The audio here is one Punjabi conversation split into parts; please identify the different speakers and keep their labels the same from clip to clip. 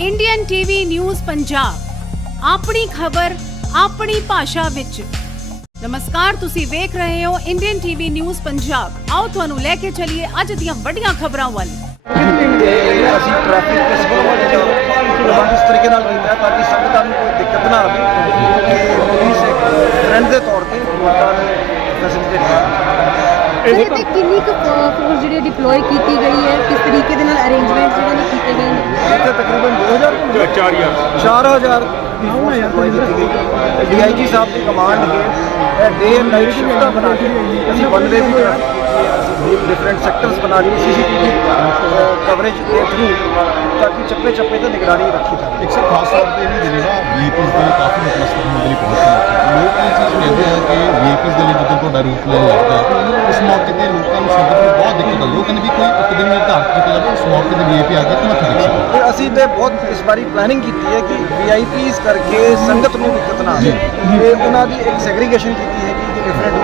Speaker 1: ਇੰਡੀਅਨ ਟੀਵੀ ਨਿਊਜ਼ ਪੰਜਾਬ ਆਪਣੀ ਖਬਰ ਆਪਣੀ ਭਾਸ਼ਾ ਵਿੱਚ। ਨਮਸਕਾਰ ਤੁਸੀਂ ਵੇਖ ਰਹੇ ਹੋ ਇੰਡੀਅਨ ਟੀਵੀ ਨਿਊਜ਼ ਪੰਜਾਬ ਆਓ ਤੁਹਾਨੂੰ ਲੈ ਕੇ ਚੱਲੀਏ ਅੱਜ ਦੀਆਂ ਵੱਡੀਆਂ ਖਬਰਾਂ ਵੱਲ।
Speaker 2: ਅਸੀਂ ਟ੍ਰੈਫਿਕ ਤੇ ਸਿਕਿਉਰਿਟੀ ਦਾ ਪ੍ਰਬੰਧ ਇਸ ਤਰੀਕੇ ਨਾਲ ਕੀਤਾ ਤਾਂ ਕਿ ਸੰਗਤਾਂ ਨੂੰ ਕੋਈ ਦਿੱਕਤ ਨਾ ਆਵੇ। ਕਿ ਪੁਲਿਸ ਇੱਕ ਫਰੈਂਡ ਦੇ ਤੌਰ ਤੇ ਲੋਕਾਂ ਨੂੰ ਫੈਸਿਲਿਟੇਟ ਕਰਦੀ
Speaker 3: ਇਹਦੇ ਤੇ। ਕਿੰਨੀ ਕੁ ਫੋਰਸ ਜਿਹੜੀ ਡਿਪਲੋਏ ਕੀਤੀ ਗਈ ਹੈ ਕਿਸ ਤਰੀਕੇ ਦੇ ਨਾਲ ਅਰੇਂਜਮੈਂਟ ਜਿਹੜੇ ਨੇ ਕੀਤੇ ਗਏ ਨੇ
Speaker 2: ਇੱਥੇ ਤਕਰੀਬਨ 2000 4000 4000 ਦੀ ਫੋਰਸ deploy ਕੀਤੀ ਗਈ ਡੀਆਈਜੀ ਸਾਹਿਬ ਦੀ ਕਮਾਂਡ ਹੈ ਡੇ ਐਂਡ ਨਾਈਟ ਸ਼ਿਫਟਾਂ ਬਣਾ ਕੇ ਅਸੀਂ ਵਨ ਵੇ ਵੀ ਅਸੀਂ ਡਿਫਰੈਂਟ ਸੈਕਟਰਸ ਬਣਾ ਕੇ ਸੀਸੀਟੀਵੀ ਕਵਰੇਜ ਦੇ ਥਰੂ ਤਾਂ ਕਿ ਚੱਪੇ ਚੱਪੇ ਤੇ ਨਿਗਰਾਨੀ ਰੱਖੀ ਜਾਵੇ
Speaker 4: ਇੱਕ ਸਰ ਖਾਸ ਤੌਰ ਤੇ ਇਹ ਜਿਹੜੇ ਨਾ ਵੀਪੀਸ ਦੇ ਲਈ ਕਾਫੀ ਨਤਮਸਤਕ ਹੋਣ ਦੇ ਲਈ ਪਹੁੰਚਦੇ ਨੇ ਲੋਕ ਇਹ ਚੀਜ਼ ਕਹਿੰਦੇ ਆ ਕਿ ਵੀਪੀਸ ਦੇ ਲਈ ਜਦੋਂ ਤੁਹਾਡਾ ਤੇ ਆ ਕੇ ਤੇ ਮੱਥਾ ਟੇਕ
Speaker 2: ਤੇ ਅਸੀਂ ਤੇ ਬਹੁਤ ਇਸ ਵਾਰੀ ਪਲੈਨਿੰਗ ਕੀਤੀ ਹੈ ਕਿ ਵੀਆਈਪੀਸ ਕਰਕੇ ਸੰਗਤ ਨੂੰ ਦਿੱਕਤ ਨਾ ਆਵੇ। ਤੇ ਉਹਨਾਂ ਦੀ ਇੱਕ ਸੈਗਰੀਗੇਸ਼ਨ ਕੀਤੀ ਹੈ ਕਿ ਡਿਫਰੈਂਟ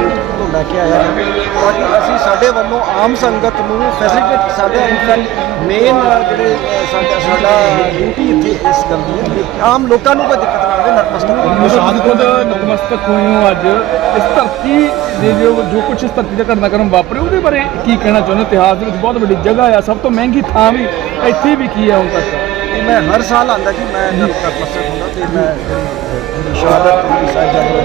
Speaker 2: ਲੈ ਕੇ ਆਇਆ ਜਾਵੇ ਤਾਂ ਕਿ ਅਸੀਂ ਸਾਡੇ ਵੱਲੋਂ ਆਮ ਸੰਗਤ ਨੂੰ ਫੈਸਿਲਿਟੇਟ ਸਾਡੇ ਇਨਫੈਕਟ ਮੇਨ ਜਿਹੜੇ ਸਾਡਾ ਸਾਡਾ ਡਿਊਟੀ ਇੱਥੇ ਇਸ ਗੱਲ ਦੀ ਹੈ ਆਮ ਲੋਕਾਂ ਨੂੰ ਕੋਈ ਦਿੱਕਤ ਨਾ ਆਵੇ ਨਤਮਸਤਕ
Speaker 5: ਨਿਸ਼ਾਨ ਖੁਦ ਨਤਮਸਤਕ ਹੋਏ ਹੋ ਅੱਜ। ਇਸ ਧਰਤੀ ਦੇ ਜੋ ਜੋ ਕੁਝ ਇਸ ਧਰਤੀ ਦਾ ਘਟਨਾਕ੍ਰਮ ਵਾਪਰੇ ਉਹਦੇ ਬਾਰੇ ਕੀ ਕਹਿਣਾ ਚਾਹੁੰਦੇ ਹੋ? ਇਤਿਹਾਸ ਦੇ ਵਿੱਚ ਬਹੁਤ ਵੱਡੀ ਜਗ੍ਹਾ ਆ ਸਭ ਤੋਂ ਮਹਿੰਗੀ ਥਾਂ ਵੀ ਇੱਥੇ ਵੀ ਕੀ ਹੈ ਹੁਣ ਤੱਕ?
Speaker 2: ਮੈਂ ਹਰ ਸਾਲ ਆਂਦਾ ਜੀ ਮੈਂ ਨਤਮਸਤਕ ਹੁੰਦਾ ਤੇ ਮੈਂ ਸ਼ਹਾਦਤ ਸਾਹਿਬ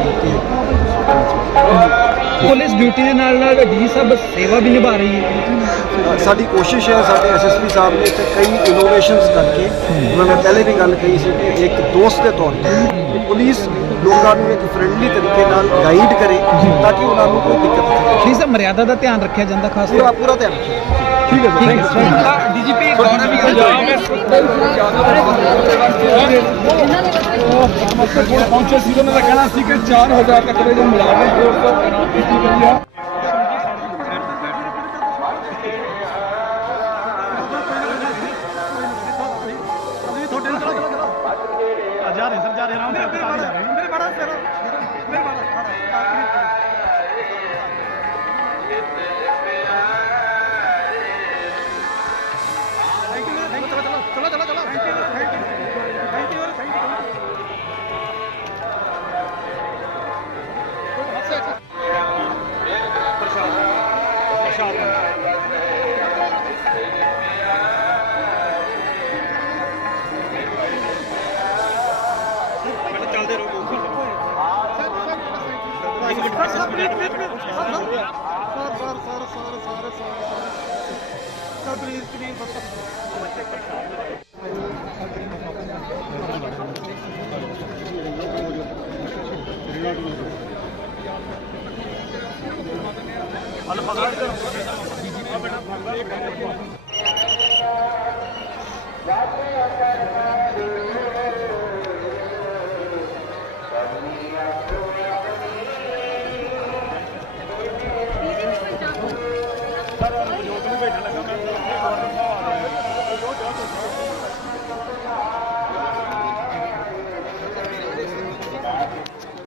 Speaker 6: ਪੁਲਿਸ ਡਿਊਟੀ ਦੇ ਨਾਲ ਨਾਲ ਡੀ ਸਾਹਿਬ ਸੇਵਾ ਵੀ ਨਿਭਾ ਰਹੀ ਹੈ।
Speaker 2: ਸਾਡੀ ਕੋਸ਼ਿਸ਼ ਹੈ ਸਾਡੇ ਐਸਐਸਪੀ ਸਾਹਿਬ ਨੇ ਇੱਥੇ ਕਈ ਇਨੋਵੇਸ਼ਨਸ ਕਰਕੇ ਉਹਨਾਂ ਨੇ ਪਹਿਲੇ ਵੀ ਗੱਲ ਕਹੀ ਸੀ ਕਿ ਇੱਕ ਦੋਸਤ ਦੇ ਤੌਰ ਤੇ ਪੁਲਿਸ ਲੋਕਾਂ ਨੂੰ ਇੱਕ ਫ੍ਰੈਂਡਲੀ ਤਰੀਕੇ ਨਾਲ ਗਾਈਡ ਕਰੇ ਤਾਂ ਕਿ ਉਹਨਾਂ ਨੂੰ ਕੋਈ ਦਿੱਕਤ ਨਾ ਆਵੇ।
Speaker 6: ਸਾਹਿਬ ਮਰਿਆਦਾ ਦਾ ਧਿਆਨ ਰੱਖਿਆ ਜਾਂਦਾ ਖਾਸ
Speaker 2: ਪੂਰਾ ਪੂਰਾ ਧਿਆਨ
Speaker 5: ਠੀਕ ਹੈ sir thank you.
Speaker 6: DGP Gowda ਵੀ
Speaker 5: तक पहुँचे, सीधे मेरा कहना थी कि चार हज़ार तक जो मुलाजम थे उसको तैनाती की गई है। जा रहे चलो। shopping. प्लीज प्लीज వాళ్ళు